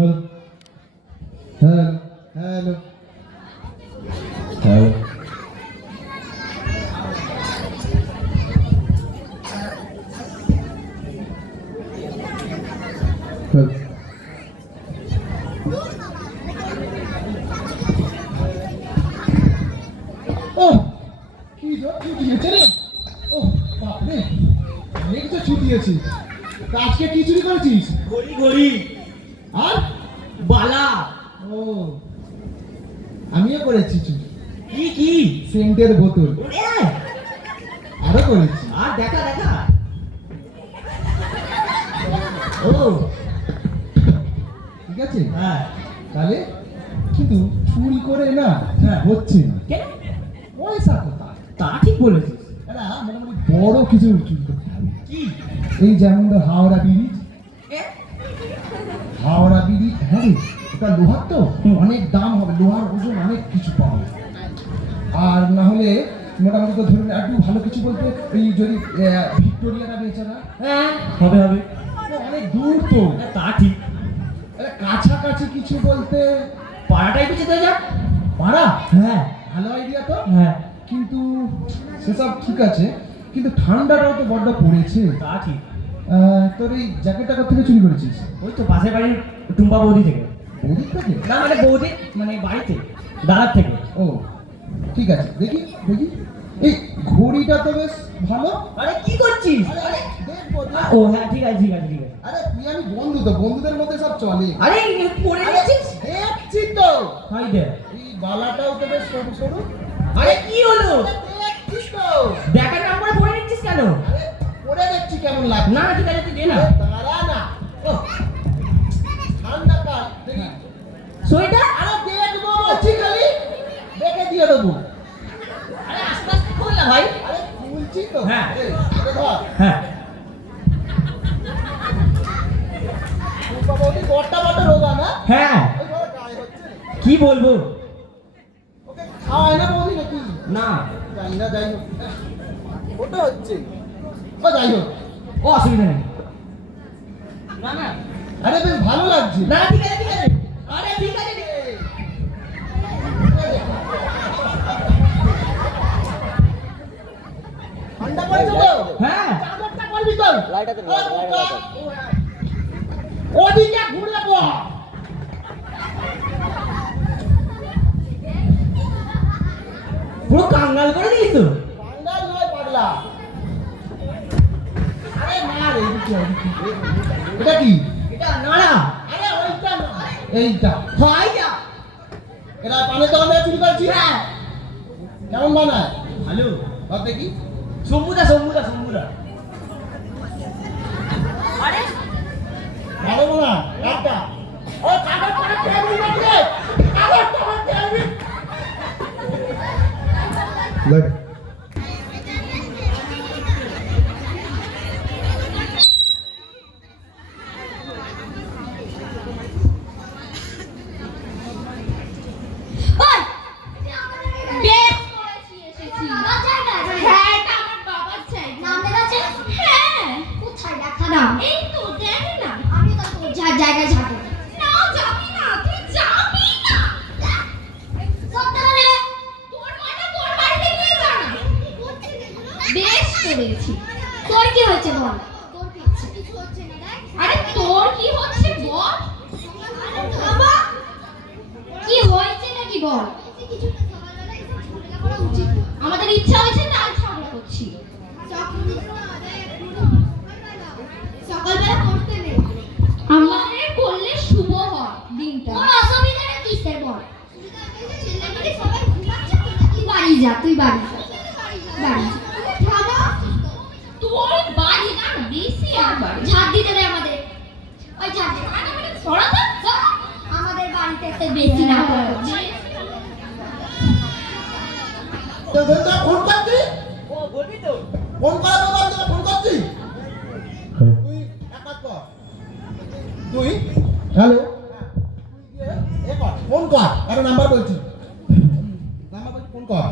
Hello hello hello ও কি দিয়েছে রে? ও বাপরে, অনেক তো ছুটিয়েছি। আজকে কি চুরি করেছিস? ঘড়ি ঘড়ি আর বালা। ও আমিও করেছি চুরি। কি কি? সেন্টের বোতল। ওরে, আরো করেছি। আর দেখা দেখা। ও ঠিক আছে, হ্যাঁ তাহলে কিন্তু চুরি করে না হ্যাঁ। হচ্ছে না। কেন? পয়সা কোথায়? তা ঠিক বলেছিস। এটা মোটামুটি বড় কিছু চুরি করতে হবে। কি? এই যেমন ধর হাওড়া ব্রিজ। এ? হাওড়া ব্রিজ, হ্যাঁ রে, এটা লোহার তো অনেক দাম হবে, লোহার ওজন অনেক কিছু পাবে। আর না হলে মোটামুটি তো ধরুন একটু ভালো কিছু বলতে ওই যদি ভিক্টোরিয়াটা বেচারা, হ্যাঁ হবে হবে। অনেক দূর তো। তা ঠিক। কাছাকাছি কিছু বলতে পাড়াটাই পিছিয়ে যাক। পারা, হ্যাঁ ভালো আইডিয়া তো। হ্যাঁ কিন্তু সেসব ঠিক আছে, কিন্তু ঠান্ডাটাও তো বড্ড পড়েছে। তা ঠিক। তোর এই জ্যাকেটটা কোথা থেকে চুরি করেছিস? ওই তো পাশের বাড়ির টুম্পা বৌদি থেকে। বৌদির থেকে? না মানে বৌদি মানে বাড়িতে দাদার থেকে। ও ঠিক আছে, দেখি দেখি। এই ঘড়িটা তো বেশ ভালো। আরে কি করছিস? আরে দেখবো ও হ্যাঁ ঠিক আছে ঠিক আছে ঠিক আছে। আরে তুই আমি বন্ধু তো, বন্ধুদের মধ্যে সব চলে। আরে পড়ে গেছিস? দেখছি তো। হাই দে। এই বালাটাও তো বেশ সরু সরু। আরে কি হলো? দেখছিস তো। দেখার নাম করে পড়ে নিচ্ছিস কেন? আরে পরে দেখছি কেমন লাগে। না ঠিক আছে তুই দে না। দাঁড়া না। ও ঠান্ডা কাল দেখি। সোয়েটার? আরে দেখবো বলছি, খালি দেখে দিয়ে দেবো। আরে আস্তে আস্তে খোল না ভাই। আরে খুলছি তো। হ্যাঁ। এই, আরে ধর। হ্যাঁ বৌদি বড়টা বড় রোগা না? হ্যাঁ ওই ধর গায়ে হচ্ছে। কি বলবো? ওকে খাওয়ায় না বৌদি নাকি? না জানি না, যাই হোক। ওটা হচ্ছে। ও যাই হোক। ও অসুবিধা নেই। না না আরে বেশ ভালো লাগছে। না ঠিক আছে ঠিক আছে। আরে ঠিক আছে ঠিক আছে। ঠান্ডা পড়েছে তো? হ্যাঁ চাদরটা করবি তো? লাইটাতে না, লাইটাতে। ওদিকে ঘুরে পড়। পুরো কাঙ্গাল করে দিলি তো। বাঙ্গাল নয় পাগলা। আরে না রে, এদিকে, এদিকে। এটা কি? এটা নাড়া। আরে ওইটা না, এইটা। হাই যা। এটা পানের দোকান থেকে চুরি করেছি। হ্যাঁ কেমন বানায়? ভালো। ভাব দেখি। সমুদা সমুদা সমুদা। আরে ভালো বানা একটা। ও কাগজটা টেবিল রাখলে, কাগজটা টেবিল। লাগ। ওই বেশ করেছি এসেছি হ্যাঁ এটা আমার বাবার চাই নাম লেখা আছে হ্যাঁ কোথায় লেখা নাম এই তো দেখ না আমি তো তোর জায়গায় যাবো না যাবি না তুই যাবি না সব টাকা নে তোর মানে তোর বাড়িতে নিয়ে যা না বেশ করেছি তোর কি হচ্ছে বল তোর কিছু হচ্ছে না দেখ আরে তোর কি হচ্ছে বল বাবা কি হয়েছে নাকি বল আমাদের ইচ্ছা হয়েছে তাই ঝগড়া করছি সকালবেলা করতে নেই আমাদের করলে শুভ হয় দিনটা কোনো অসুবিধা নেই কিসের বল বাড়ি যা তুই বাড়ি যা বাড়ি যা থামো তোর বাড়ি না বেশি আর বাড়ি ঝাড় দিতে দে আমাদের ওই ঝাড় দে সরাতে আমাদের বাড়িতে একটা বেশি না করছে তো বেটা ফোন করছি। ও বলবি তো। ফোন করা তো বাদ দে, ফোন করছি। তুই এক কাজ কর। তুই হ্যালো, ফোন কর। একটা নাম্বার বলছি, নাম্বার বলছি, ফোন কর।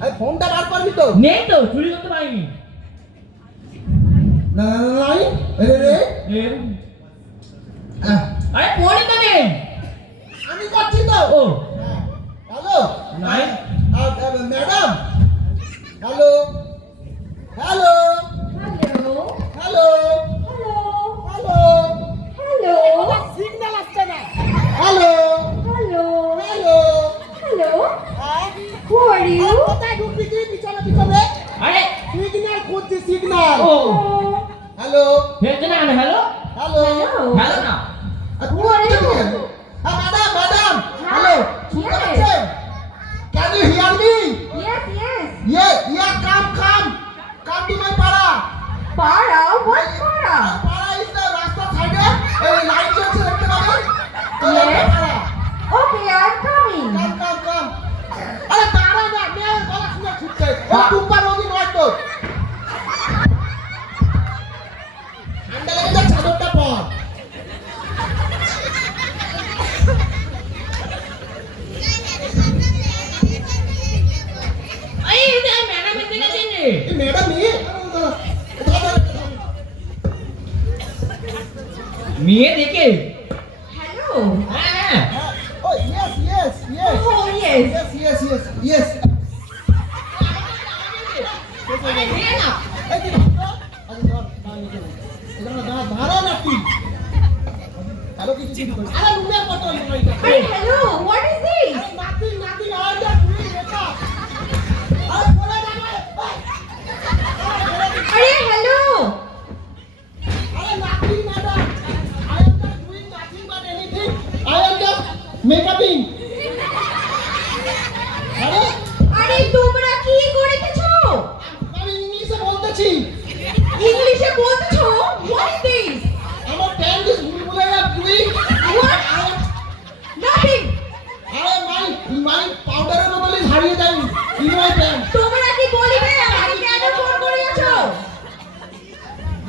আরে ফোনটা বার করবি তো? নেই তো চুরি করতে পারিনি। না নাই রে রে এ আরে ফোনই তো নেই। আমি করছি তো। ও হ্যালো নাই। Madam, hello hello hello hello hello hello hello signal আসছে না। Hello hello hello hello who are you কোথায় ঢুকবি তুই? পিছনে পিছনে আরে সিগন্যাল খুঁজছি, সিগন্যাল। ও হ্যালো হেতে না হ্যালো হ্যালো হ্যালো না। Who are you? Madam, madam. Hello. শুনতে পাচ্ছেন? Can you hear me? Yes, yes. Yeah, come. Come to my para. Para? What para? Para is the রাস্তা সাইডে এই লাইট জ্বলছে দেখতে পাবেন? Yes. para. Okay, I'm coming. Come. আরে দাঁড়া না, মেয়ের গলা শুনে ছুটছে। ও টুম্পা নদী নয় তো। ঠান্ডা লেগে যায়, চাদরটা পর। এই যে ম্যাডাম এসে গেছেন রে। এই ম্যাডাম মেয়ে? মেয়ে দেখে Hello. হ্যাঁ Oh, yes. Oh, yes. Yes. আরে মেয়ে না। এই কি দাঁড়া না তুই। হ্যালো কিছু কি করিস? আরে রুমের কত লাইট আছে? Hey, hello. What is this? Nothing আর যা তুই এটা। আরে বলে না Hey, hello. আরে nothing madam. I am not doing nothing but anything. I am just makeuping. আরে আরে তোমরা কি করেছো? আমি ইংলিশে বলতেছি। ইংলিশে বলছো? What is this? আমার প্যান্ট ইজ বুলবুলাইয়া ডুইং। What? Nothing. আরে মাই পাউডারের বদলে হারিয়ে যায়। In my pant. তোমরা কি বলিবে আমাকে কেন ফোন করিয়েছো?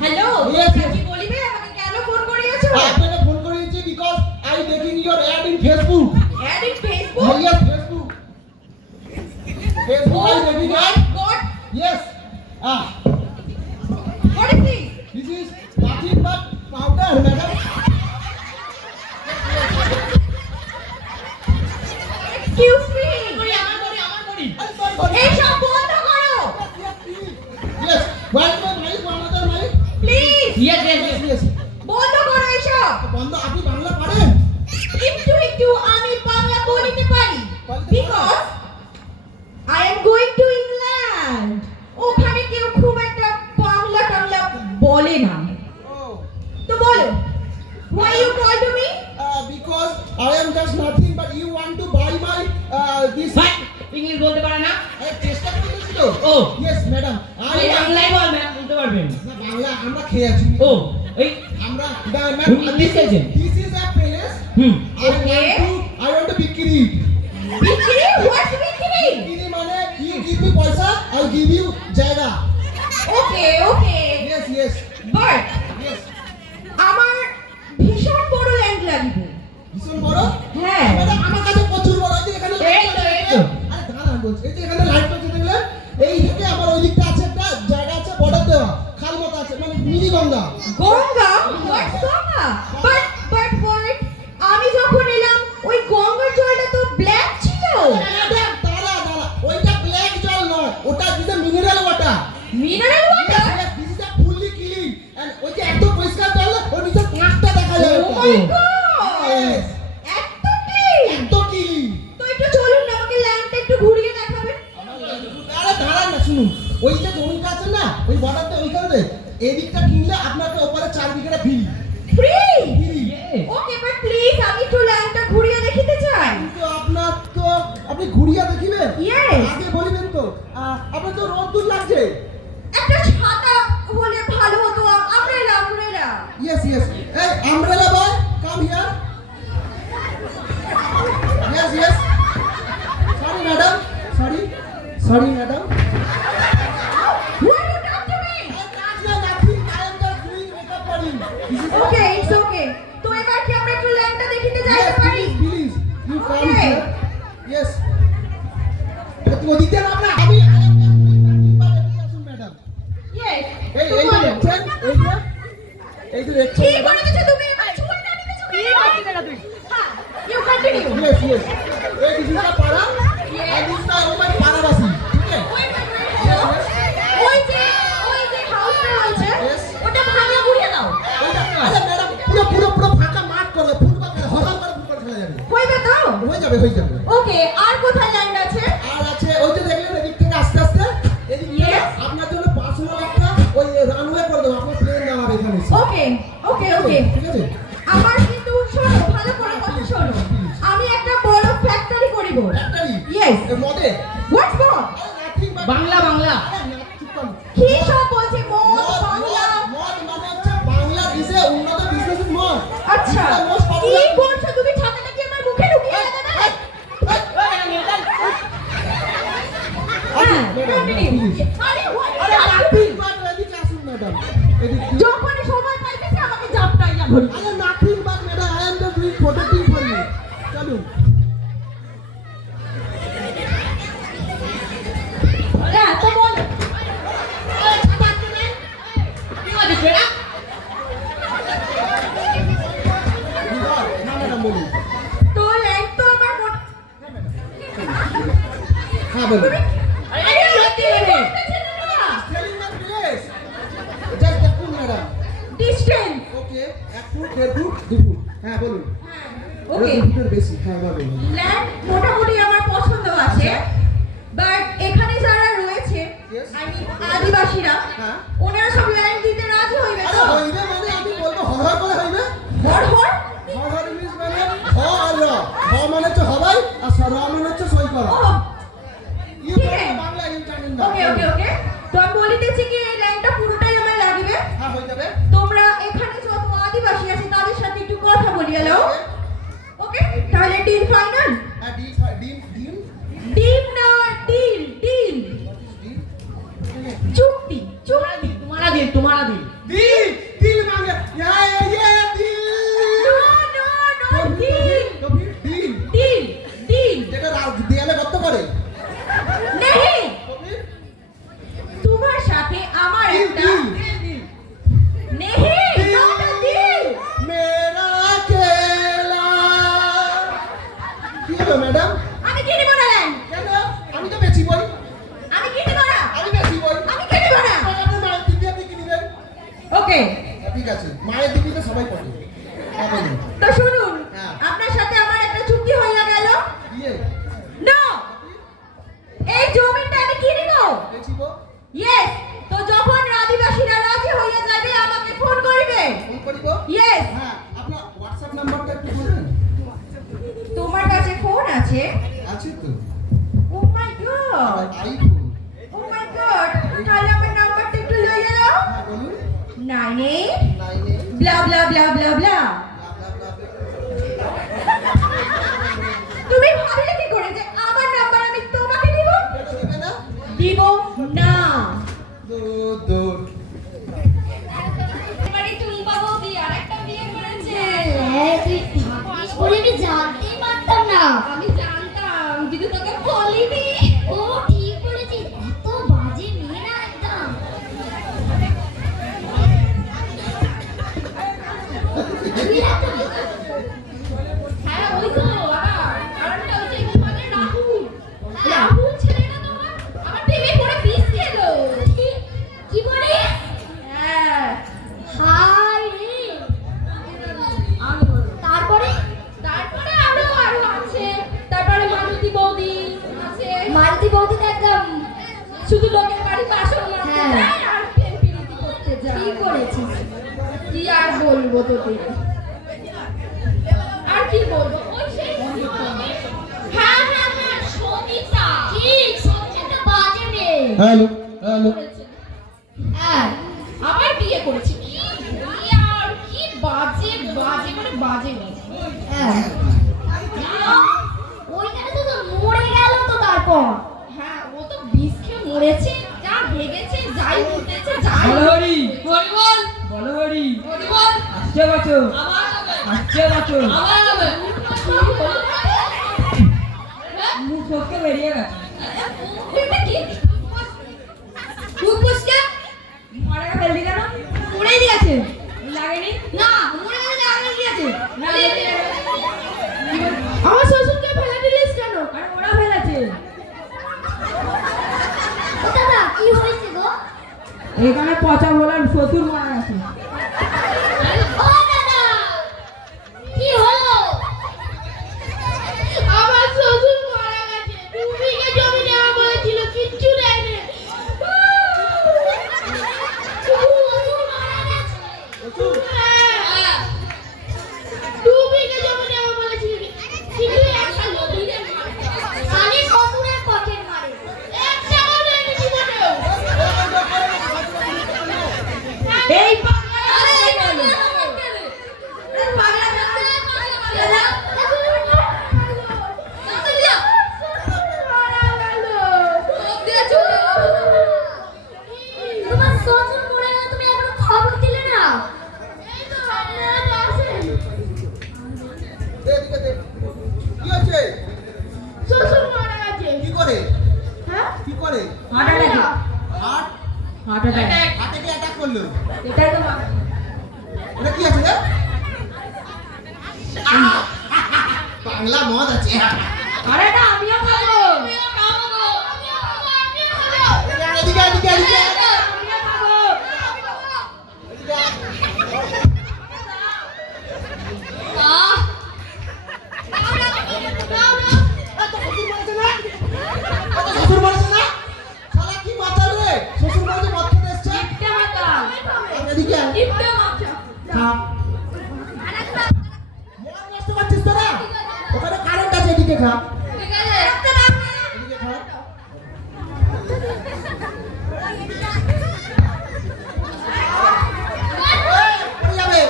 হ্যালো, Yes, তোমরা yes. কি বলিবে আমাকে কেন ফোন করিয়েছো? আপনাকে ফোন করেছি বিকজ আই দেখিং your ad in Facebook. Add in Facebook? Yes, Facebook. Facebook I দেখি my ad. God. Yes. What is this? This is nothing but powder, madam. Excuse me. আমার করি। এইসব বন্ধ করো। Yes. One more mic, one other mic. Please. Yes. বন্ধ করো এইসব। বন্ধ, আপনি বাংলা পারেন? একটু আমি বাংলা বলতে পারি। বলতে Because I am going to England. ওখানে কেউ খুব একটা বাংলা টাংলা বলে না। Oh. তো বলো। Why you call to me? Because I am just nothing but you want to buy my this. ভাই ইংলিশ বলতে পারে না। চেষ্টা করেছি তো। ও Yes, madam. আরে বাংলায় বল ম্যাম বলতে পারবেন। না, বাংলা আমরা খেয়ে আছি। ও এই আমরা উনি English খেয়েছেন? This is a place. Okay. I want to বিক্রি। বিক্রি? What's বিক্রি? বিক্রি মানে you give me পয়সা, I'll give you জায়গা। Okay. Yes. But Yes. আমার ভীষণ বড় ল্যান্ড লাগবে। ভীষণ বড়? হ্যাঁ। ম্যাডাম আমার কাছে প্রচুর বড়। এই যে এখানে এই তো। আরে দাঁড়ান বলছি। এই যে এখানে লাইট জ্বলছে দেখলেন? এই থেকে আবার ওই দিকটা আছে একটা জায়গা আছে বর্ডার দেওয়া। খাল মতো আছে মানে mini Ganga. Ganga? What's Ganga? But what? আমি যখন এলাম ওই গঙ্গার জলটা তো ব্ল্যাক ছিল। ম্যাডাম দাঁড়া। ওইটা ব্ল্যাক জল নয়। ওটা this mineral water. Mineral water? This is a fully clean and ওই যে এত পরিষ্কার জল ওর নিচে কাঁচটা দেখা যায়। Oh my God! Yes. এত clean? এত clean। তো একটু চলুন না আমাকে ল্যান্ডটা একটু ঘুরিয়ে দেখাবেন। আরে দাঁড়ান না শুনুন। ওই যে জমিটা আছে না ওই বর্ডারটা ওইখানে এদিকটা কিনলে আপনাকে ওপরে 4 বিঘা free. Free? Yes. Okay, but please আমি একটু ল্যান্ডটা ঘুরিয়ে দেখিতে চাই। কিন্তু আপনি ঘুরিয়া দেখিবেন? Yes. আগে বলিবেন তো। আপনার তো রোদ লাগছে। একটা ছাতা হলে ভালো হতো। আমরেলা। Yes. Hey, umbrella boy, come here. Yes. Sorry, madam. Why you talk to me? Nothing. I am just doing makeup for him. This is Okay, it's okay. তো এবার কি আমরা একটু ল্যান্ডটা দেখিতে যাইতে Yes, পারি? please. You come Okay. here. Yes. তো দিতে না আমরা আমি আসুন ম্যাডাম। Yes. এই তো যে বলো। দেখছেন? এই যে কি করেছো তুমি? এবার চুল কাটিয়েছো Yes, yes. এই দিশটা পাড়া, এই দিশটা ওই পাড়াবাসী, ঠিক আছে? ওই যে হাউসটা রয়েছে Yes. ওটা ভাঙা গুড়িয়ে দাও। আরে ম্যাডাম পুরো ফাঁকা মাঠ করবে, ফুটবল হঠাৎ করে ফুটবল খেলা যাবে। হইবে তো? হয়ে যাবে। ওকে, আর কোথায় ল্যান্ড আছে? আর আছে ওই যে দেখলেন এদিক থেকে আস্তে আস্তে এদিক থেকে Yes. আপনার জন্য পার্সোনাল একটা ওই রানওয়ে করে দেবো, আপনার প্লেন নামাবে এখানে এসে। ওকে। ঠিক আছে? আমার কিন্তু শোনো, ভালো করে কথা শোনো। আমি একটা বড় ফ্যাক্টরি করিব। ফ্যাক্টরি? Yes. মদে? What's more? Nothing but- Bangla Bangla আরে না, চুপ করুন। কি সব বলছে মদ, বাংলা? মদ মানে হচ্ছে বাংলা দেশে উন্নত বিজনেস মদ। আচ্ছা, এটা most কি popular- বলছো তুমি? ছাতাটা কি আমার মুখে ঢুকিয়ে দেবে না? হ্যাঁ, ম্যাডাম, continue. please। আরে, what is আরে that? nothing but এদিকে আসুন ম্যাডাম। এদিক দিয়ে- যখনই সময় পাইতেছে আমাকে জাপটাইয়া ধরি। আরে nothing but madam, I am just doing protecting for you। চলুন। হ্যাঁ, তো বল। না ম্যাডাম বলুন। তো ল্যান্ড তো আমার হ্যাঁ বলুন। আরে, সত্যি বলতেছে না। Telling my place. Just দেখুন ম্যাডাম। Distance. ওকে, 1 ফুট 1.5 ফুট 2 ফুট। হ্যাঁ বলুন। ওকে, 2 ফুটের বেশি। হ্যাঁ এবার বলুন। ল্যান্ড মোটামুটি আমার পছন্দ আছে, বাট এখানে যারা রয়েছে Yes. আদিবাসীরা, হ্যাঁ। ওনারা সব ল্যান্ড দিতে রাজি হইবে আরে তো? হইবে মানে আমি বলবো হর করে হইবে। হর হর? হর মিন্স মানে হ আর র। হ মানে হচ্ছে হবাই আর র মানে হচ্ছে সই করা। ও, ইয়ে ঠিক বলবো আছে। বাংলা ইন্টারনেট না। ওকে। তো আমি বলিতেছি কি এই ল্যান্ডটা পুরোটাই আমার লাগবে। হ্যাঁ হয়ে যাবে। তোমরা এখানে যত আদিবাসী আছে তাদের সাথে একটু কথা বলিয়ে নাও। ওকে, তাহলে ডিল ফাইনাল? হ্যাঁ ডিম ডিল না, ডিল। চুক্তি। তোমারা দিল দিল মানে ইয়ে দিল। No, drill. ডিল। যেটা দেয়ালে গর্ত করে। नहीं, তোমার সাথে আমার একটা नहीं, not a deal. মেরা কেলা। কি হলো ম্যাডাম? আমি কিনে বলালেন, কেন? আমি তো বেশি বই। আমি কিনে বলা, আমি বেশি বই। আমি কিনে বলা। আপনার মায়ের দিদি আপনি কি নেবেন? ওকে, ঠিক আছে, মায়ের দিদি তো সবাই পড়ে। হ্যাঁ বলুন। তো শুনুন, হ্যাঁ। আপনার সাথে আমার একটা চুক্তি হয়ে গেল। বিয়ে নো, এই জমিটা আমি কিনব। বেচিব। ইয়েস, তো যখন আদিবাসীরা রাজি হয়ে যাবে আমাকে ফোন করিবে। ফোন করিব। ইয়েস, হ্যাঁ, আপনার হোয়াটসঅ্যাপ নাম্বারটা একটু বলবেন? তোমার কাছে ফোন আছে? আছে তো। ও মাই গড, আইফোন। ও মাই গড, তাহলে আমার নাম্বারটা একটু লইয়ে নাও। হ্যাঁ বলুন। 98 98 bla bla bla bla bla। তুমি ভাবলে কি করে যে আমার নাম্বার আমি তোমাকে দিব? দিবে না? দিব না। দূর। এবারে টুম্পা বৌদি আরেকটা বিয়ে করেছে। হ্যাঁ, তুই ভাবিস বলে আমি জানতেই পারতাম না। আমি জানতাম, কিন্তু তোকে বলিনি। ও ঠিক বলেছিস, এত বাজে মেয়ে না একদম। হ্যাঁ, ওই তো আরেকটা হচ্ছে মানে রাহুল। রাহুল ছেলেটা তোমার আমার প্রেমে পড়ে বিষ খেলো। কি বলিস? হ্যাঁ, হাই রে। তারপরে তারপরে আরো আছে। তারপরে মালতী বৌদি আছে। মালতী বৌদি তো একদম শুধু লোকের বাড়ি বাসন মাজতে হ্যাঁ। যায় আর প্রেম প্রীতি করতে যায়। ঠিক করেছিস। কি আর বলবো তোকে? আর কি বলবো? ওই সেই হ্যাঁ, সবিতা। ঠিক, সত্যি তো বাজে মেয়ে। হ্যালো। করেছে। হ্যাঁ, আবার বিয়ে করেছে। কি বিয়ে আর কি বাজে মানে বাজে মেয়ে। হ্যাঁ। ওইখানে তো মরে গেল তো তারপর। হ্যাঁ, ও তো বিষ খেয়ে মরেছে। যা ভেবেছে, যাই উঠেছে, যাই বলো হরি বল বল বলো হরি বল। আসছে বছর আবার হবে, আসছে বছর আবার হবে। মুখ ফসকে বেরিয়ে গেছে এটা কি? ফুসফুসটা মারা ফেললি কেন মরে গেছে। লাগেনি না, মরে গেছে, আগে গিয়েছে। না আমার শ্বশুরকে এখানে পচা বলার শ্বশুর মারা গেছে। ও দাদা, কি হলো? আমার শ্বশুর মারা গেছে। 2 বিঘে জমি নেওয়া বলেছিল, কিচ্ছু দেয়নি। শ্বশুর মারা গেছে? হ্যাঁ। 2 বিঘে জমি নেওয়া বলেছিল, কিন্তু একটা নদীতে মারা গেছে। আমি শ্বশুরের পথের মারে একটা বলে জীবনেও। এই তোমার শ্বশুর মরে গেল, তুমি এখনো খবর দিলে না? এই তো আসেন। কি হচ্ছে? শ্বশুর মারা গেছে। কি করে? হ্যাঁ? কি করে? Heart attack, heart heart attack. হার্টে কি অ্যাটাক করলো? এটাই তো ওটা কি আছে রে? বাংলা মদ আছে। আরে না, আমিও খাবো। এদিকে এদিকে এদিকে। আমিও খাবো। শ্বশুর বাড়িতে না? শালা কি মাতাল রে? শ্বশুর বাড়িতে মদ খেতে এসছে? কিপটে মাতাল। এদিকে আয়। খা। মদ নষ্ট করছিস তো না? ওখানে কারেন্ট আছে, এদিকে খা। এদিকে খা। পড়ে যাবে।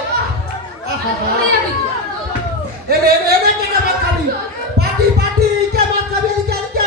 এনে এনে এনে কে মদ খাবি? পার্টি পার্টি কে মদ খাবি? এদিকে এদিকে।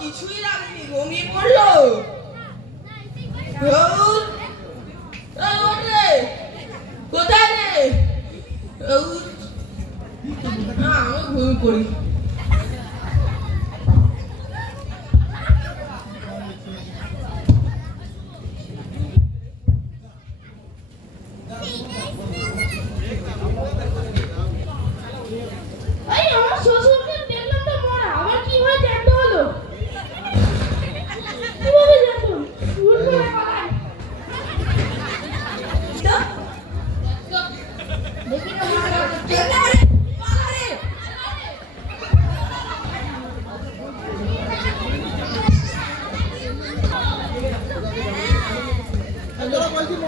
কিছুই রাখেনি, ঘুমিয়ে পড়লো। কোথায় রে? আমি ঘুমিয়ে পড়ি। এই আমার শ্বশুরকে দেখলাম তো মরা, আবার কিভাবে জানতে হলো? কিভাবে জানতো? ভুল করে পালায়। দেখি না মারা গেছে।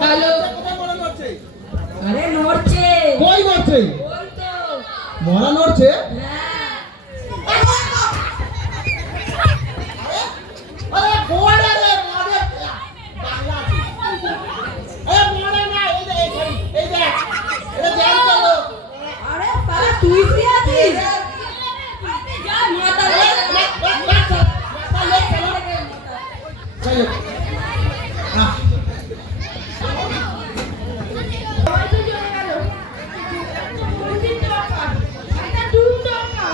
হ্যালো। আরে নড়ছে। কই নড়ছে? ওই তো। মরা নড়ছে? আরে কোড়ে রে মরে বাংলা আছে। এ মরে না, এই যে এই যে এটা জ্যাম চলো। আরে সালা তুই কি আছিস? যা মাতাল। যাই হোক। আহ, হয়তো চলে গেল। কোনদিন দরকার? একটা ডুব দরকার।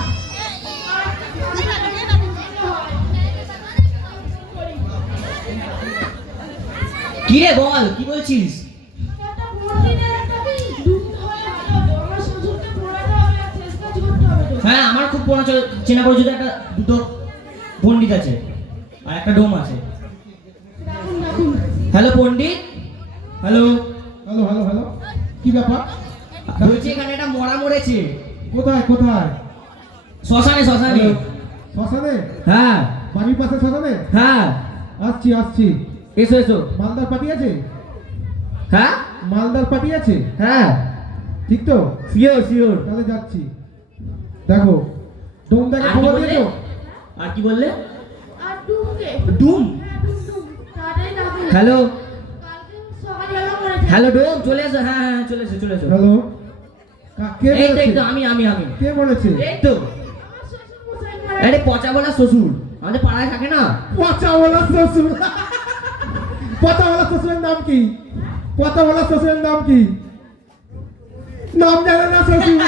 কি রে বল, কি বলছিস? একটা মন্দিরের একটা ডুব হয়ে ভালো। আমার শ্বশুরকে পোড়াতে হবে, আর শেষ কাজ করতে হবে তো। হ্যাঁ, আমার খুব চেনা পরিচিত একটা দুটো পণ্ডিত আছে আর একটা ডোম আছে। ডাকুন ডাকুন। হ্যালো পণ্ডিত। হ্যালো। হ্যালো হ্যালো হ্যালো, কি ব্যাপার? বলছি এখানে একটা মরা মরেছে। কোথায় কোথায়? শ্মশানে শ্মশানে। শ্মশানে? হ্যাঁ বাড়ির পাশে শ্মশানে? হ্যাঁ, আসছি আসছি। এসো এসো। মালদার পার্টি আছে? হ্যাঁ মালদার পার্টি আছে? হ্যাঁ, ঠিক তো? Sure sure. তাহলে যাচ্ছি। দেখো, ডোম দেখে আর কি খবর বললে? দিয়েছো? আর কি বললে? আর ডুবকে। ডুম। হ্যাঁ, ডুব ডুব। তাড়াতাড়ি ডাকুন। হ্যালো কালকে সকালবেলা করেছে। হ্যালো ডোম, চলে এসো। হ্যাঁ হ্যাঁ, চলে এসো চলে এসো। হ্যালো, কে এই তো এই বলেছে? তো আমি কে বলেছে? এই তো। আমার শ্বশুর মশাই মারা আরে পচা বলা শ্বশুর আমাদের পাড়ায় থাকে না। পচা বলা শ্বশুর। পতাওয়ালা শ্বশুরের নাম কি? পতাওয়ালা শ্বশুরের নাম কি? নাম জানে না শ্বশুর।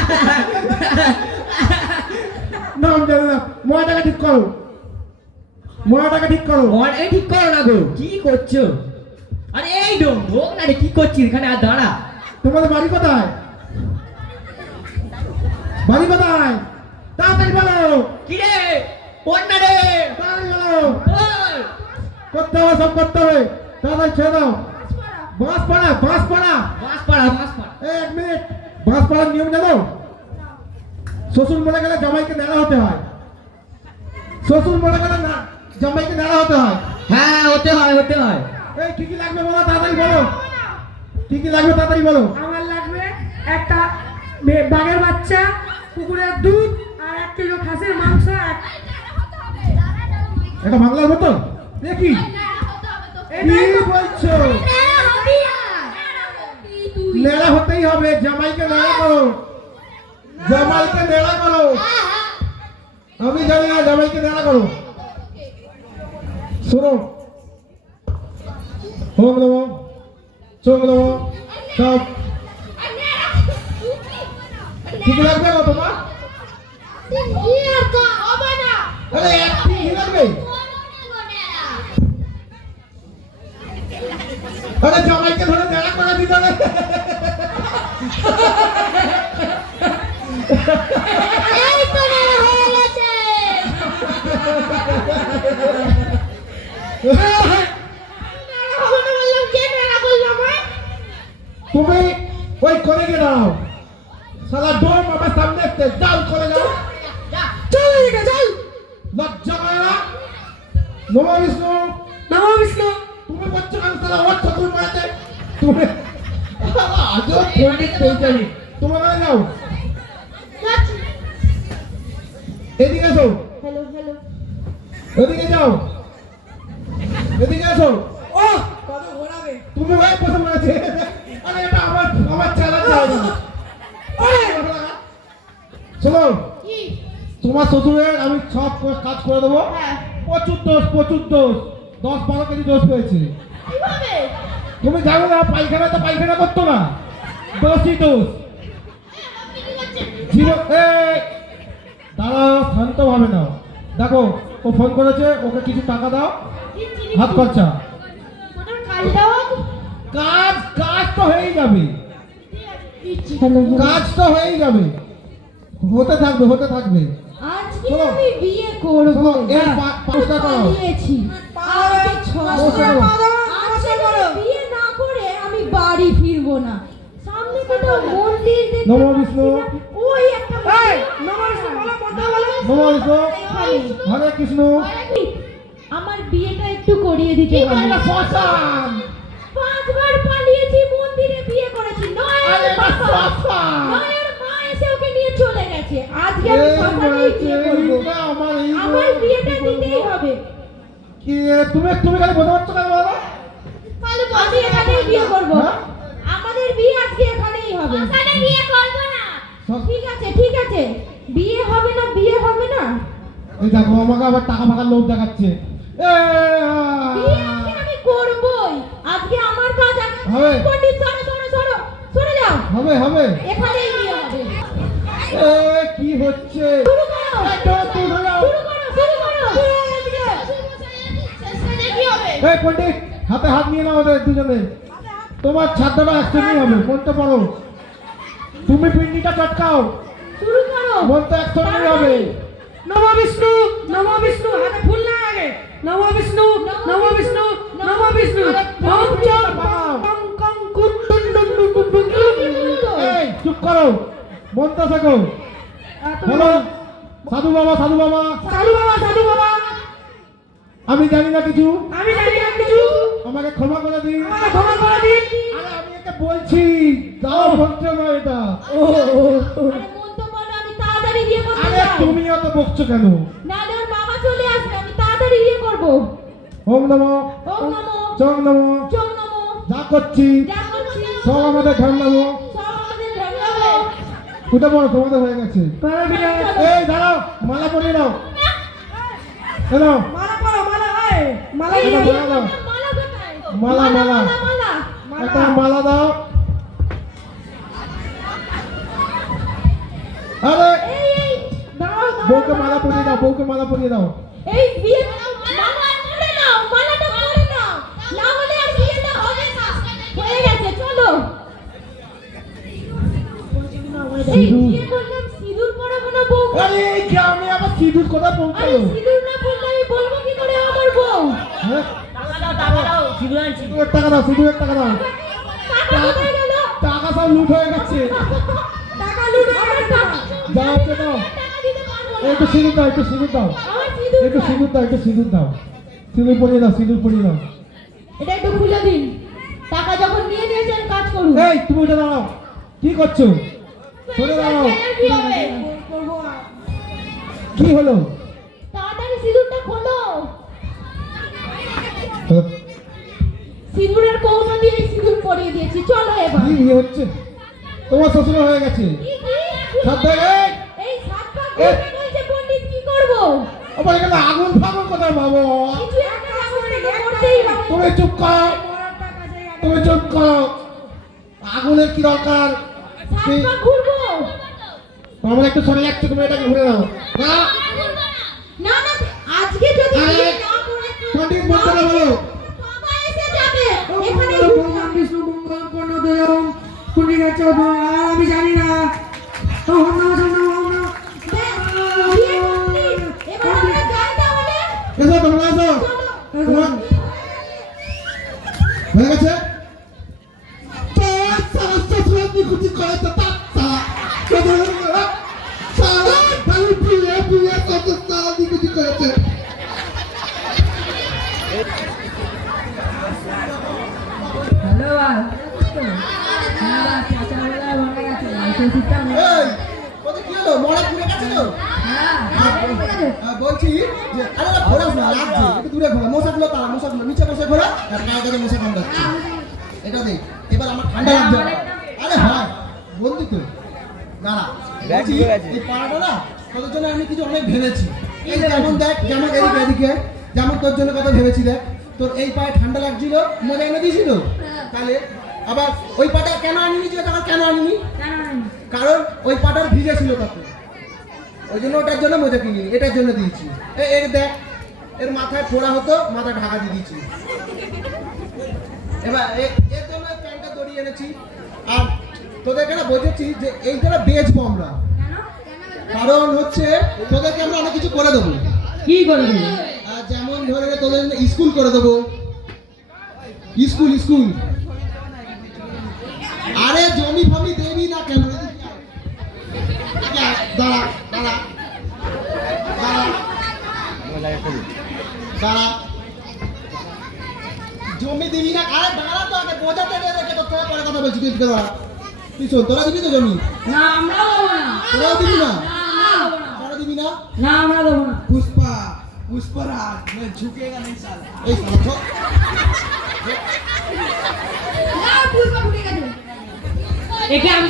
নাম জানে না। মরাটাকে ঠিক করো, মরাটাকে ঠিক করো। মনে ঠিক করো না গো, কি করছো? আরে এই ডোম ঢোক না রে, কি করছিস এখানে? আর দাঁড়া। তোমাদের বাড়ি কোথায়? বাড়ি কোথায়? তাড়াতাড়ি বলো, কি রে? পড় না রে, তাড়াতাড়ি বলো। বল। করতে হবে, সব করতে হবে। তাড়াতাড়ি ছেড়ে দাও। বাঁশপাড়া, বাঁশপাড়া। বাঁশপাড়া, বাঁশপাড়া। এক মিনিট, বাঁশপাড়ার নিয়ম জানো? শ্বশুর মরে গেলে জামাইকে নেড়া হতে হয়। শ্বশুর মরে গেলে না জামাইকে নেড়া হতে হয়। হ্যাঁ, হতে হয়, হতে হয়। এই কি কি লাগবে বলো, তাড়াতাড়ি বলো। কি কি লাগবে তাড়াতাড়ি বলো। আমার লাগবে একটা বাঘের বাচ্চা, কুকুরের দুধ আর 1 কিলো খাসির মাংস। এটা বাংলার বোতল দেখি কি বলছো? নেড়া হতেই হবে, জামাইকে নেড়া করো, জামাইকে নেড়া করো। আমি জানি না, জামাইকে নেড়া করো। শোনো, হোম দেবো, চোখ দেবো, সব ঠিক লাগবে না তোমার? আরে এক ঠিক লাগবে। আরে জামাইকে ধরে নেড়া করে দিতে হবে। তুমি ওই করে গে দাও, সালা ডোম আমার সামনে আসছে, যাও করে যাও, চল এদিকে চল। লজ্জা করে না? নমো বিষ্ণু। নমো বিষ্ণু। তুমি বলছো কেন সালা ওর ঠাকুর মারাতে? তুমি আজও পণ্ডিত পেয়েছি। তোমার মানে যাও, এদিকে এসো, হ্যালো হ্যালো এদিকে যাও, এদিকে এসো। ও কত ঘোরাবে। তুমি ভাই কথা বলেছে। আরে এটা আমার আমার চালা জায়গা। শোনো, তোমার শ্বশুরের আমি সব কাজ করে দেবো। প্রচুর দোষ, প্রচুর দোষ, 10-12 কেজি দোষ পেয়েছে। তুমি জানো না, পায়খানা তো পায়খানা করতো না, দোষই দোষ। জীবন দাঁড়াও, শান্ত ভাবে নাও। দেখো ও ফোন করেছে, ওকে কিছু টাকা দাও, হাত খরচা। কাজ কাজ তো হয়েই যাবে, কাজ তো হয়েই যাবে, হতে থাকবে, হতে থাকবে। আজকে শোনো, আমি বিয়ে করব। শোনো, এর 5 টাকা দাও। দিয়েছি আজকে 6 আজকে আজকে বিয়ে না করে আমি বাড়ি ফিরবো না। সামনে কোথাও মন্দির দেখতে নমো বিষ্ণু। পাচ্ছি না। ওই একটা এই মন্দির। নমো বিষ্ণু বলো, কথা বলো। নমো বিষ্ণু, এখানে। হরে কৃষ্ণ। আমার বিয়েটা একটু করিয়ে দিতে কি হবে। বললা শ্মশান? 5 বার পালিয়েছি, মন্দিরে বিয়ে করেছি, নয় আরে ওর বাবা, শ্মশান। নয় ওর মা এসে ওকে নিয়ে চলে গেছে। আজকে আমি এই শ্মশানেই বলছে, বিয়ে করবো। এইটা আমার এই আমার বিয়েটা দিতেই হবে। কি তুমি তুমি খালি বোঝা পারছো কেন বলো? আমি এখানেই বিয়ে করবো। হ্যাঁ? আমাদের বিয়ে আজকে এখানেই হবে। ওখানে বিয়ে করবো না। ঠিক আছে, ঠিক আছে, বিয়ে হবে না, বিয়ে হবে না। এই দেখো আমাকে আবার টাকা ফাঁকার লোভ দেখাচ্ছে। বিয়ে আজকে আমি করবই। আজকে আমার কাজ আমি হবে। পণ্ডিত সরো সরো সরো সরে যাও। হবে হবে। এখানেই বিয়ে হবে। কি হচ্ছে? শুরু করো। তুই ধরে যাও। শুরু করো, শুরু করো। এই পণ্ডিত, হাতে হাত নিয়ে নাও ওদের দুজনে। তোমার ছাত্রটা একসঙ্গেই হবে, মনটা পড়ো। তুমি পিন্ডিটা চটকাও, শুরু করো। মন তো একসঙ্গেই হবে। নমো বিষ্ণু, নমো বিষ্ণু। হাতে ফুল না আগে। নমো বিষ্ণু, নমো বিষ্ণু, নমো বিষ্ণু। ওম চং কং কং কুন টুন টুন টুন টুন টুন টুন। এই চুপ করো, মনটা থাকো। বলো, সাধু বাবা, সাধু বাবা, সাধু বাবা, সাধু বাবা। আমি জানি না কিছু, আমি জানি না কিছু, আমাকে ক্ষমা করে দিন। আমাকে ক্ষমা করে দিন। আরে আমি এটা বলছি, তাও বলছে না এটা। আরে মন তো বলো, আমি তাড়াতাড়ি বিয়ে করতে আরে চাই। তুমি অত বকছো কেন? নাহলে ওর বাবা চলে আসবে, আমি তাড়াতাড়ি বিয়ে করবো। ওম নমো, ওম নমো, চং নমো, চং নমো, যা করছি যা করছি সব আমাদের ঘর নমো। সব আমাদের ধন্যবাদ। উঠে পড়ো, তোমাদের হয়ে গেছে। পরবিরাট। এই দাঁড়াও, মালা পরিয়ে দাও। কেন? মালা পরো, মালা হয়। মালা এটা দিয়ে মালা দাও। মালা কোথায়? মালা মালা একটা মালা দাও। আরে বউকে মালা পরিয়ে দাও, বউকে মালা পরিয়ে দাও। এই বিয়ে মালা করে নাও, মালাটা করে নাও, না হলে আর বিয়েটা হবে না। হয়ে গেছে, চলো। এই বিয়ে করলাম, সিঁদুর পরাবো না বউ? আরে এই গ্রামে আবার সিঁদুর কথা আরে পৌঁছালো। সিঁদুর না পরলে আমি বলবো কি করে আমার বউ? হ্যাঁ টাকা দাও সিঁদুর আনছি। সিঁদুরের টাকা দাও, সিঁদুরের টাকা দাও। টাকা কোথায় গেল? টাকা সব লুট হয়ে গেছে। টাকা লুট হয়ে গেছে। যাও তো দাও, টাকা দিতে পারবো না। একটু সিঁদুর দাও, একটু সিঁদুর দাও, আমার সিঁদুর একটু সিঁদুর দাও, একটু সিঁদুর দাও। সিঁদুর পরিয়ে দাও, সিঁদুর পরিয়ে দাও। এটা একটু খুলে দিন। টাকা যখন নিয়ে নিয়েছেন কাজ করুন। এই তুমি উঠে দাঁড়াও, কি করছো? সরে দাঁড়াও। কি হবে? কি হলো? তাড়াতাড়ি সিঁদুরটা খোলো। সিঁদুরের কৌটো দিয়ে সিঁদুর পরিয়ে দিয়েছি, চলো এবার। কি বিয়ে হচ্ছে? তোমার শ্বশুর হয়ে গেছে। সাত এই এই সাত পা ঘুরে বলছে পণ্ডিত, কি করবো? আবার এখানে আগুন ফাগুন কোথায় পাবো? কিছু একটা করতেই হবে। তুমি চুপ করো, তুমি চুপ করো। আগুনের কি দরকার? সাত পা ঘুরবো। আমরা একটু সরে যাচ্ছি, তুমি এটাকে ঘুরে নাও। না না না, আজকে যদি আরে, বিয়ে না করে পণ্ডিত বলতে না বলো। বাবা এসে যাবে এখানে। ভগবান বিষ্ণু মঙ্গল পূর্ণ দেয়ম পুণ্ডিকাচ আমি জানি না। ওম নমঃ শিবায়, বিয়ে complete। এবার আমরা যাই তাহলে। এসো তোমরা এসো। তোমার হয়ে গেছে? তোর সারা শ্বশুর নিকুচি করেছে, তার সারা। সারা খালি বিয়ে বিয়ে করতে সারা নিকুচি করেছে। হ্যালো হ্যাঁ চাচা বলে মনে গেছে শ্বশুরটা এই, ওদের কি হলো? মরা পুড়ে গেছে তো? বলছি যে আরে না ঘোরা না লাগছে, একটু দূরে ঘোরা। মশাগুলো তারা, মশাগুলো নিচে বসে ঘোরা, আর গায়ে গায়ে মশা কামড়াচ্ছে। এটা দেখ, এবার আমার ঠান্ডা লাগছে। আরে হ্যাঁ বন্ধু তো দাঁড়া, বলছি এই পাড়াটা না তোদের জন্য আমি কিছু অনেক ভেবেছি। এই যেমন দেখ, যেমন এদিকে এদিকে, যেমন তোর জন্য কথা ভেবেছি দেখ। তোর এই পায়ে ঠান্ডা লাগছিল, মজা এনে দিয়েছিল। তাহলে আবার ওই পাটা কেন আনিনি, যে তখন কেন আনিনি? কারণ ওই পাটার ভিজে ছিল তখন, ওই জন্য ওটার জন্য মজা কিনিনি, এটার জন্য দিয়েছি। এর দেখ, এর মাথায় ফোড়া হতো, মাথা ঢাকা দিয়ে দিয়েছি। এবার এর জন্য প্যান্টটা দড়িয়ে এনেছি। আর তোদেরকে না বোঝাচ্ছি যে এইটা বেচবো আমরা, কারণ হচ্ছে তোদেরকে আমরা অনেক কিছু করে দেবো। কি করবি? যেমন ধরে নে, তোদের জন্য স্কুল করে দেবো। স্কুল স্কুল আরে জমি ফমি দেবি না কেন? দাঁড়া দাঁড়া দাঁড়া দাঁড়া, জমি দিবি না? আরে দাঁড়া তো, আগে বোঝাতে দে, রেখে তোর থেকে পরে কথা বলছি। তুই দাঁড়া, তুই শোন, তোরা দিবি তো জমি? না আমরাও দেবো না। তোরাও দিবি না? না তোরা দিবি না? না আমরা দেবো না। पुष्पा पुष्पराज मैं झुकेगा नहीं साला। এই সালা তো না পুষ্পা ফুটে গেছে। একে আমি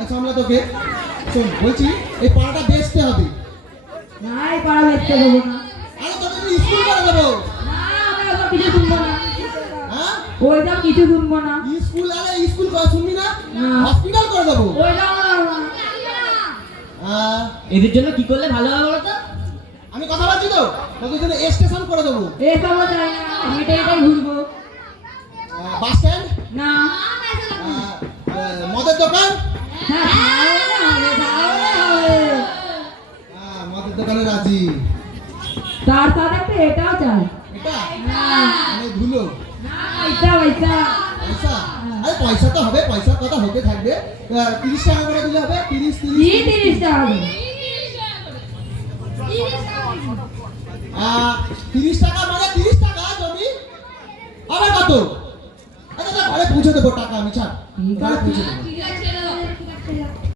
আচ্ছা আমরা তোকে শোন, বলছি এই পাড়াটা বেচতে হবে। না এই পাড়া দেখতে দেবো না। আরে তোকে তো স্কুল করে দেবো। না আমরা ওসব কিছু শুনবো না। হ্যাঁ ওইসব কিছু শুনবো না। স্কুল, আরে স্কুল করে শুনবি না? না। হসপিটাল করে দেবো। ওইসব আমরা দেবো না। এদের জন্য কি করলে ভালো হবে বলো তো? আমি কথা বলছি তো, তোদের জন্য স্টেশন করে দেবো। এসবও চাই না, আমি এটাই ঘুরবো। বাস স্ট্যান্ড, না মদের দোকান। হ্যাঁ তাহলে হবে। মদের দোকানে রাজি। তার সাথে একটা এটাও চাই। এটা হ্যাঁ। মানে ধুলো না পয়সা পয়সা। পয়সা। আরে পয়সা তো হবে, পয়সার কথা হতে থাকবে। 30 টাকা করে দিলে হবে। 30 কি 30 30 টাকা হবে? 30 টাকা মানে 30 টাকা জমি। আবার কত? আচ্ছা ঘরে পৌঁছে দেবো টাকা আমি, ছাড়, ঘরে পৌঁছে দেবো।